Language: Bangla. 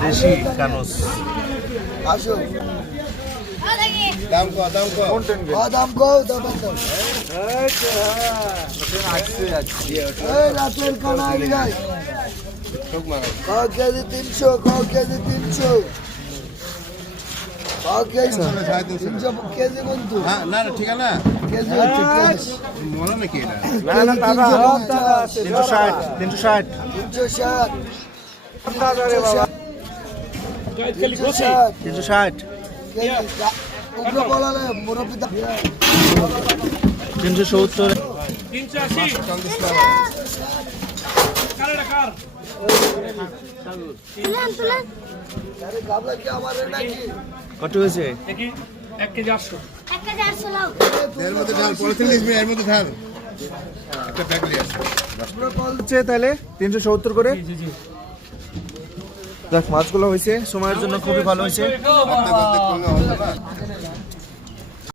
দেশি কানুস আসো দাম কো দাম কো রাতের কানাই গাই কেজি 300 কেজি 300 কেজি বন্ধু না না ঠিক আছে না কেজি হচ্ছে কেজি মনে নাকি এটা না না দাদা 360 360 360 370 কত হয়েছে এর মধ্যে ঢাল পলিথিন লিখবি এর মধ্যে ঢাল একটা ব্যাগ নিয়ে আসো হচ্ছে তাহলে 370 করে দেখ মাছগুলো হয়েছে সময়ের জন্য খুবই ভালো হয়েছে করতে করলে হবে না